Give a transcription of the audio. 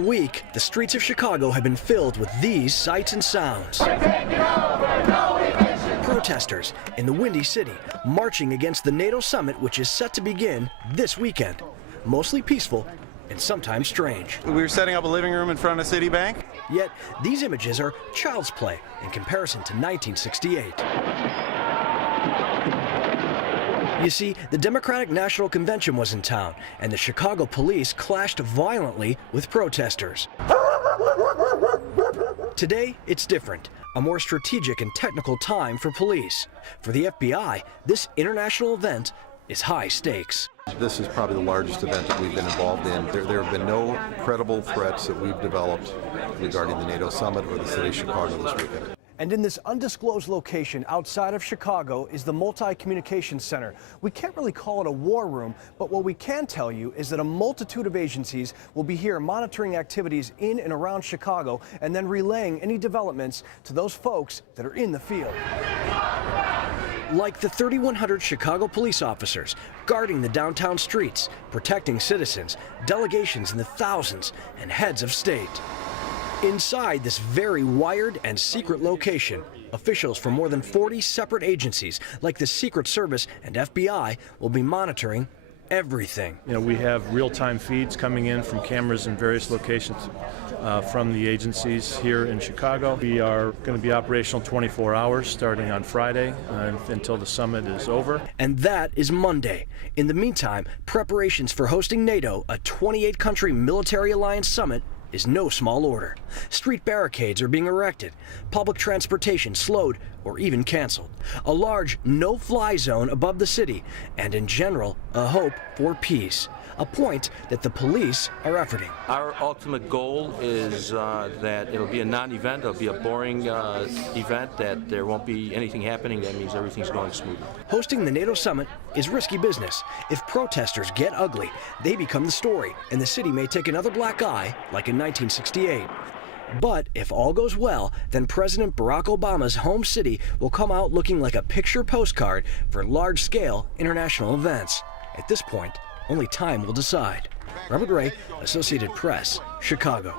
week, the streets of Chicago have been filled with these sights and sounds. Protesters in the Windy City marching against the NATO Summit, which is set to begin this weekend. Mostly peaceful and sometimes strange. We were setting up a living room in front of Citibank. Yet these images are child's play in comparison to 1968. You see, the Democratic National Convention was in town, and the Chicago police clashed violently with protesters. Today, it's different. A more strategic and technical time for police. For the FBI, this international event is high stakes. This is probably the largest event that we've been involved in. There have been no credible threats that we've developed regarding the NATO Summit or the city of Chicago this weekend. And in this undisclosed location outside of Chicago is the Multi-Communications Center. We can't really call it a war room, but what we can tell you is that a multitude of agencies will be here monitoring activities in and around Chicago and then relaying any developments to those folks that are in the field. Like the 3,100 Chicago police officers guarding the downtown streets, protecting citizens, delegations in the thousands, and heads of state. Inside this very wired and secret location, officials from more than 40 separate agencies like the Secret Service and FBI will be monitoring everything. You know, we have real-time feeds coming in from cameras in various locations from the agencies here in Chicago. We are going to be operational 24 hours starting on Friday until the summit is over. And that is Monday. In the meantime, preparations for hosting NATO, a 28-country military alliance summit, is no small order. Street barricades are being erected, public transportation slowed or even canceled, a large no-fly zone above the city, and in general, a hope for peace, a point that the police are efforting. Our ultimate goal is that it'll be a non-event, it'll be a boring event, that there won't be anything happening. That means everything's going smoothly. Hosting the NATO Summit is risky business. If protesters get ugly, they become the story, and the city may take another black eye like in 1968. But if all goes well, then President Barack Obama's home city will come out looking like a picture postcard for large-scale international events. At this point, only time will decide. Robert Ray, Associated Press, Chicago.